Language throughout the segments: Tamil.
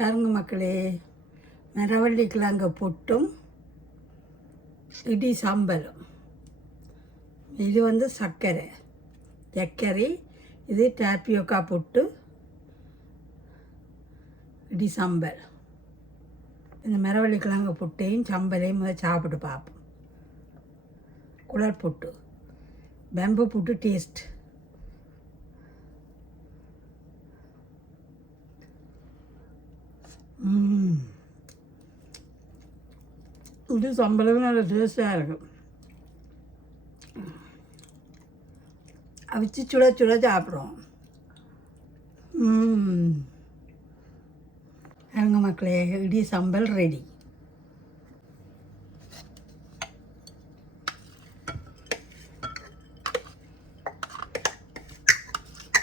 பாருங்க மக்களே, மரவள்ளி கிழங்கு புட்டும் இடி சாம்பலும். இது சர்க்கரை இது டாப்பியோக்கா புட்டு இடி சாம்பல். இந்த மரவள்ளி கிழங்கு புட்டையும் சம்பலையும் சாப்பிட்டு பார்ப்போம். குளர் புட்டு, பெம்பு புட்டு டேஸ்ட். இது சம்பளம் நல்ல டேஸ்டாக இருக்கும். அவிச்சு சுட சுட சாப்பிடுவோம். அவங்க மக்களே, இடி சம்பல் ரெடி.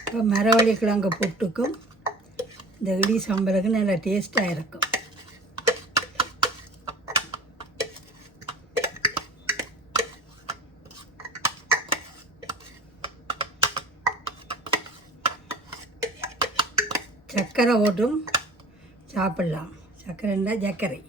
இப்போ மரவள்ளி கிழங்கு புட்டுக்கும் இந்த இடி சம்பலுக்கு நல்லா டேஸ்ட்டாக இருக்கும். சர்க்கரை ஓட்டும் சாப்பிடலாம். சர்க்கரைன்னா சர்க்கரை.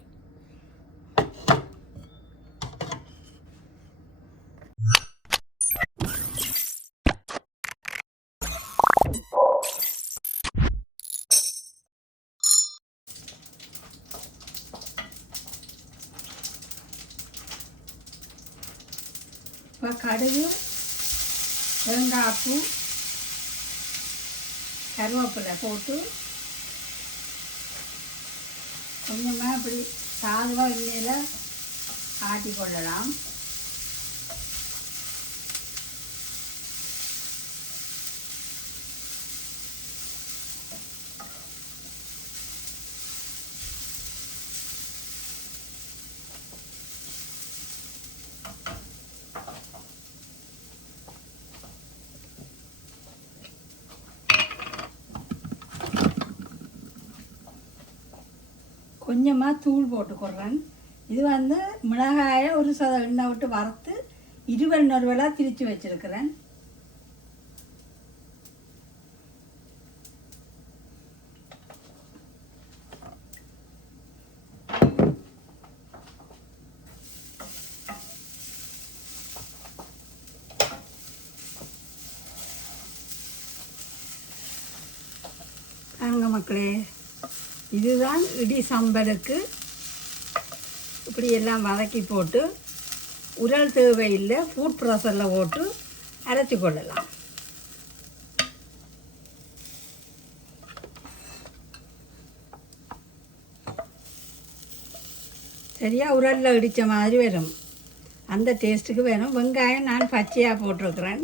இப்போ கடுகு, தேங்காய்ப்பூ, கருவேப்பிலை போட்டு கொஞ்சமாக இப்படி சாதுவாக எண்ணெயில் ஆட்டி கொள்ளலாம். கொஞ்சமாக தூள் போட்டுக்கொடுறேன். இது மிளகாயை ஒரு எண்ணெய் விட்டு வறுத்து 20 நொறுவலாக திரித்து வச்சுருக்கிறேன். பாருங்க மக்களே, இதுதான் இடி சம்பலுக்கு. இப்படி எல்லாம் வதக்கி போட்டு உரல் தேவையில்லை, ஃபுட் ப்ராசரில் போட்டு அரைச்சி கொள்ளலாம். சரியாக உரலில் இடித்த மாதிரி வரும். அந்த டேஸ்ட்டுக்கு வேணும். வெங்காயம் நான் பச்சையாக போட்டிருக்கிறேன்.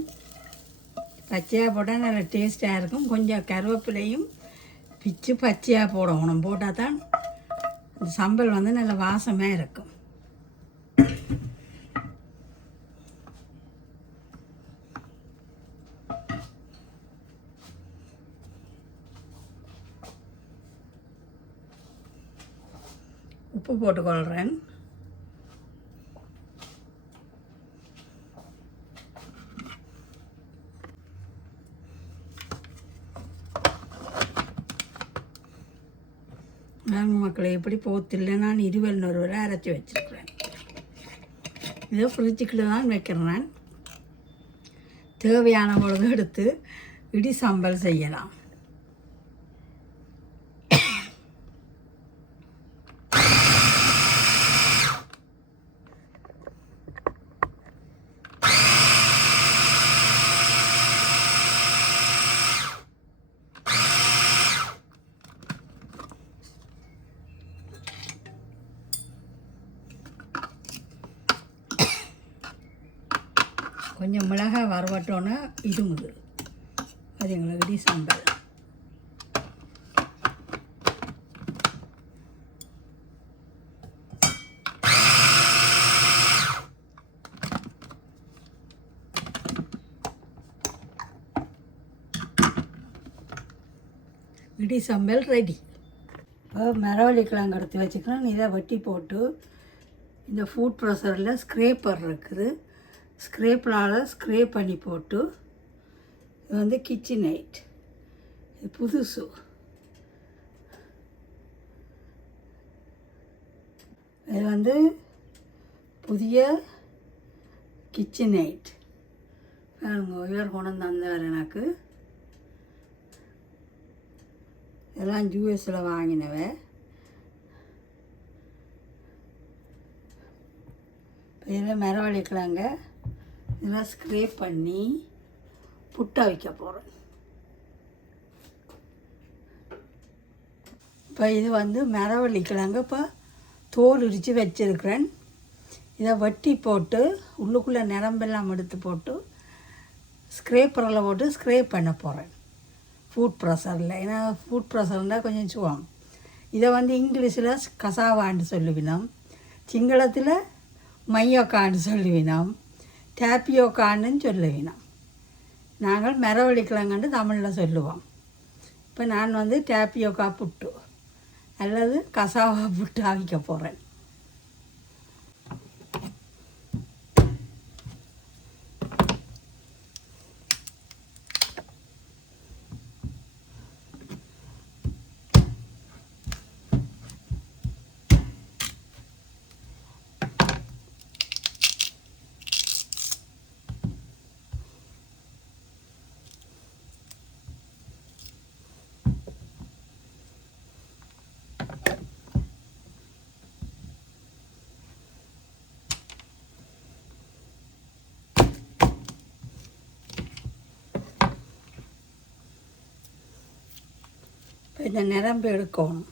பச்சையாக போட்டால் நல்ல டேஸ்ட்டாக இருக்கும். கொஞ்சம் கருவேப்பிலையும் பிச்சு பச்சையாக போடணும். போட்டால் தான் சம்பல் நல்ல வாசமாக இருக்கும். உப்பு போட்டுக்கொள்கிறேன். மக்களை எப்படி போத்தில்லை, நான் 20 நொறுவலை அரைச்சி வச்சுருக்கிறேன். இதை ஃப்ரிட்ஜுக்குள்ளே தான் வைக்கிறேன். தேவையான பொழுது எடுத்து இடி சம்பல் செய்யலாம். கொஞ்சம் மிளகாய் வறுவட்டோன்னா இருமுது. அது எங்களுக்கு இடி சாம்பல். இடி சம்பல் ரெடி. இப்போ மரவள்ளி கிழங்கு எடுத்து வச்சுக்கலாம். இதை வெட்டி போட்டு இந்த ஃபுட் ப்ராசரில் ஸ்க்ரேப்பர் இருக்குது. ஸ்க்ரேப்பரால் ஸ்க்ரேப் பண்ணி போட்டு இது கிச்சன் ஐட். இது புதுசு. இது வந்து புதிய கிச்சன் எய்ட் இவர் கொண்டு தந்தவர் எனக்கு. இதெல்லாம் யூஎஸில் வாங்கினவ. இப்போ இதில் மரவள்ளிக்கிழங்க இதெல்லாம் ஸ்க்ரேப் பண்ணி புட்டை வைக்க போகிறேன். இப்போ இது வந்து மரவள்ளிக்கிழங்கு இப்போ தோல் உரித்து வச்சுருக்கிறேன். இதை வெட்டி போட்டு உள்ளுக்குள்ளே நரம்பெல்லாம் எடுத்து போட்டு ஸ்க்ரேப்பரில் போட்டு ஸ்க்ரேப் பண்ண போகிறேன் ஃபுட் ப்ரெஷரில். ஏன்னா ஃபுட் ப்ரெஷர்னால் கொஞ்சம் சுவம். இதை வந்து இங்கிலீஷில் கசாவான்னு சொல்லுவினோம், சிங்களத்தில் மையோக்கான்னு சொல்லுவினோம், டேப்பியோக்கான்னு சொல்லுவினோம். நாங்கள் மரவள்ளிக்கிழங்குன்னு தமிழில் சொல்லுவோம். இப்போ நான் வந்து டேப்பியோக்கா புட்டு அல்லது கசாவா புட்டு அவிக்க போகிறேன். இப்போ இந்த நிரம்பு எடுக்கணும்.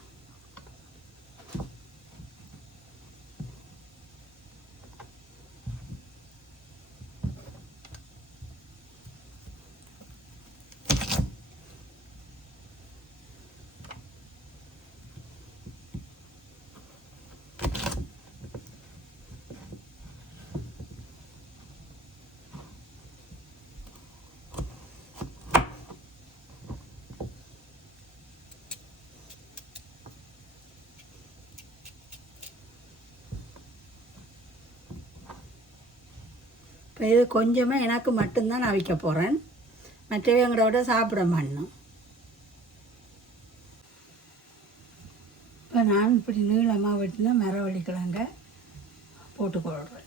இப்போ இது கொஞ்சமாக எனக்கு மட்டும்தான் நான் வைக்க போகிறேன், மற்றவங்களோட சாப்பிட மாட்டேன். இப்போ நான் இப்படி நீளமாக வெட்டினா மரவள்ளிக்கிழங்க போட்டுக்கொள்கிறேன்.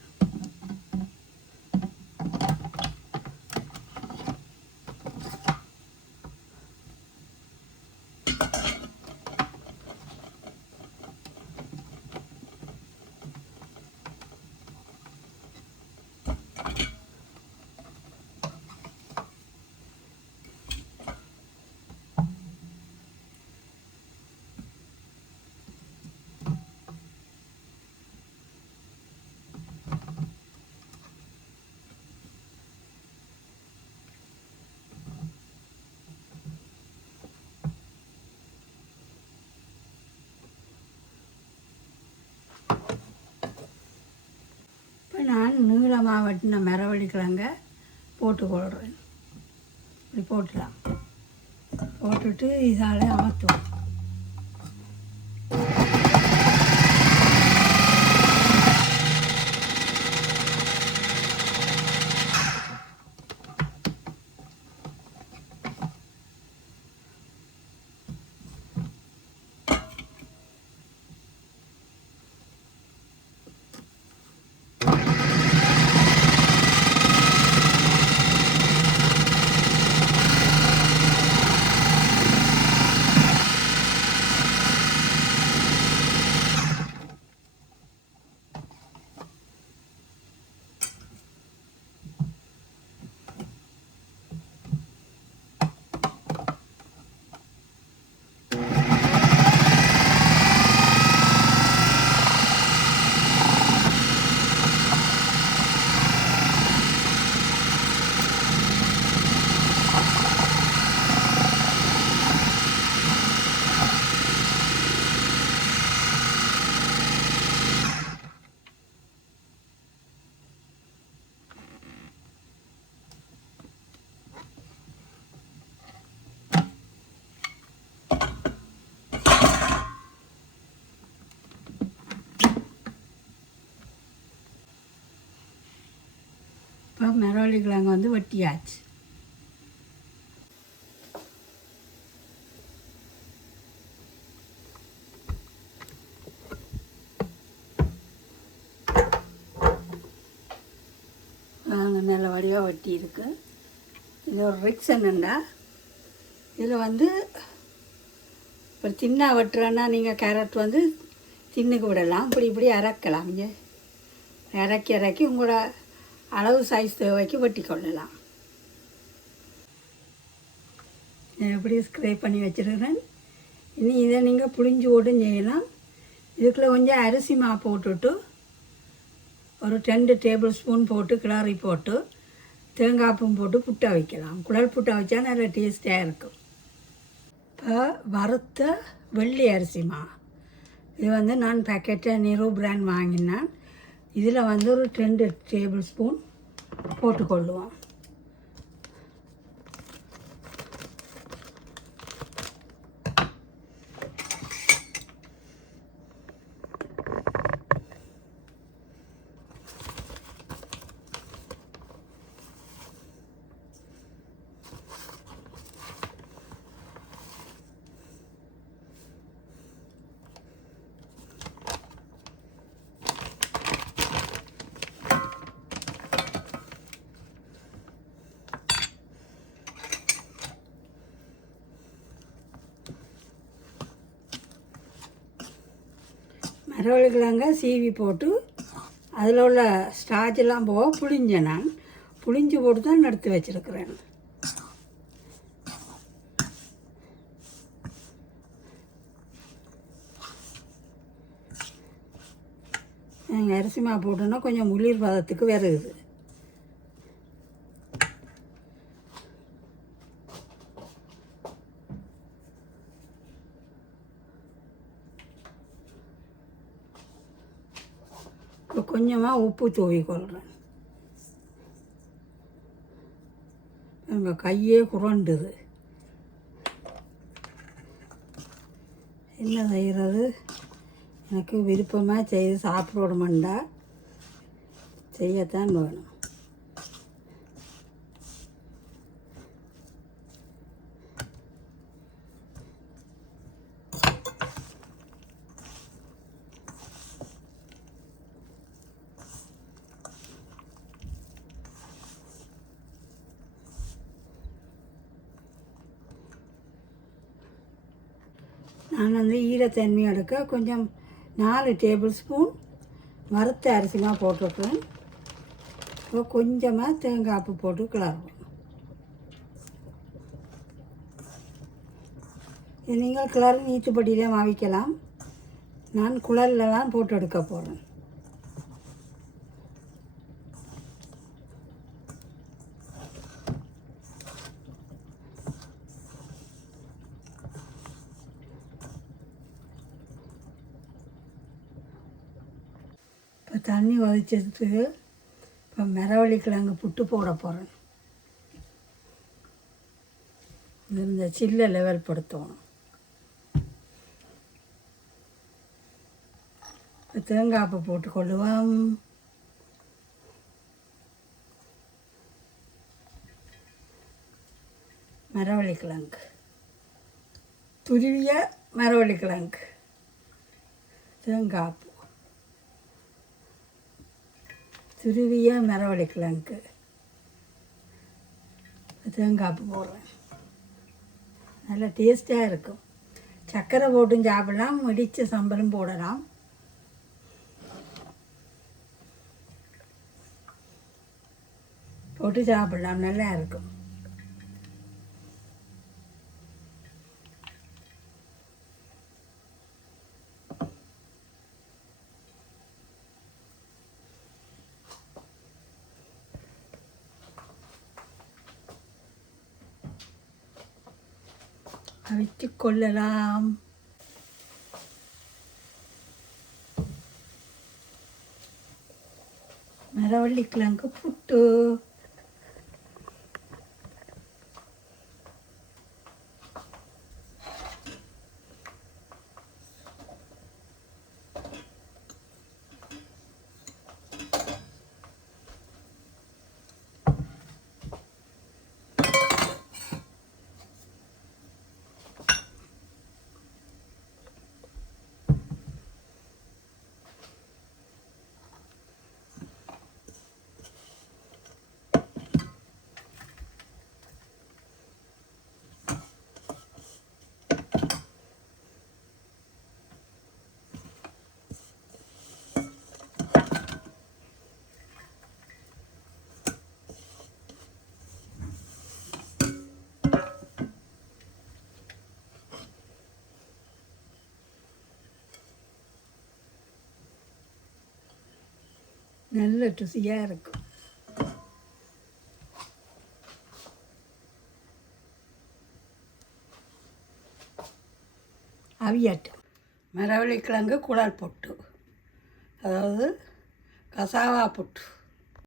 நான் நீளமாக வெட்டின மரவள்ளிக்கிழங்க போட்டுக்கொள்கிறேன். இப்படி போட்டுடலாம். போட்டுட்டு இதால் அமர்த்துவோம். இப்போ மரவள்ளிக்கிழங்கு வந்து வெட்டியாச்சு. நல்ல வடிவாக வெட்டி இருக்குது. இது ஒரு ரிக்ஸ் என்னென்னா, இதில் வந்து இப்போ தின்னா வெட்டுறேன்னா நீங்கள் கேரட் வந்து தின்னுக்கு விடலாம். இப்படி அரைக்கலாம். இங்கே இறக்கி உங்களோட அளவு சைஸ் தேவைக்கு வெட்டி கொள்ளலாம். எப்படி ஸ்க்ரேப் பண்ணி வச்சுருக்கிறேன். இனி இதை நீங்கள் புளிஞ்சு ஓட்டும் செய்யலாம். இதுக்குள்ளே கொஞ்சம் அரிசி மாவு போட்டுட்டு ஒரு 2 டேபிள் ஸ்பூன் போட்டு கிளறி போட்டு தேங்காய்ப்பும் போட்டு புட்டா வைக்கலாம். குழல் புட்டா வச்சா நல்ல டேஸ்டியாக இருக்கும். இப்போ வறுத்த வெள்ளி அரிசி மாவு இது வந்து நான் பேக்கெட்டை நிரோ பிராண்ட் வாங்கினேன். இதில் வந்து ஒரு 2 டேபிள் ஸ்பூன் போட்டுக்கொள்ளுவோம். மரவள்ளிக்கிழங்க சீவி போட்டு அதில் உள்ள ஸ்டார்ச்செல்லாம் போக புளிஞ்சேன். நான் புளிஞ்சு போட்டு தான் எடுத்து வச்சுருக்கிறேன். அரிசி மாவு போட்டோன்னா கொஞ்சம் முளிர் பதத்துக்கு வருது. இப்போ கொஞ்சமாக உப்பு தூவி கொள்கிறேன். எங்கள் கையே குரண்டுது. என்ன செய்கிறது? எனக்கு விருப்பமாக செய்து சாப்பிடணுமெண்டா செய்யத்தான் வேணும். நான் வந்து ஈரத்தன்மை எடுக்க கொஞ்சம் 4 டேபிள் ஸ்பூன் வறுத்த அரிசிமா போட்டிருக்கேன். இப்போ கொஞ்சமாக தேங்காய்ப்பு போட்டு கிளறுவோம். இது நீங்கள் கிளறு நீச்சுப்படியில் மாவிக்கலாம். நான் குழலில் தான் போட்டு எடுக்க போகிறேன். இப்போ தண்ணி கொதிச்சதுக்கு இப்போ மரவள்ளிக்கிழங்கு புட்டு போட போகிறேன். இந்த சில்லை லெவல் படுத்தணும். இப்போ தேங்காய்ப்பு போட்டுக்கொள்ளுவோம். மரவள்ளிக்கிழங்கு துருவிய மரவள்ளிக்கிழங்கு தேங்காய்ப்பு துருவிய மரவள்ளிக்கிழங்கு தேங்காய்ப்பு போடுறேன். நல்லா டேஸ்ட்டாக இருக்கும். சர்க்கரை போட்டும் சாப்பிடலாம், இடித்த சம்பலும் போடலாம். போட்டு சாப்பிடலாம், நல்லா இருக்கும். அவித்து கொள்ளலாம். மரவள்ளிக்கிழங்கு புட்டு. நல்ல ருசியாக இருக்கும். அவியாட்டு மரவள்ளிக்கிழங்கு குடல் பொட்டு, அதாவது கசாவா புட்டு.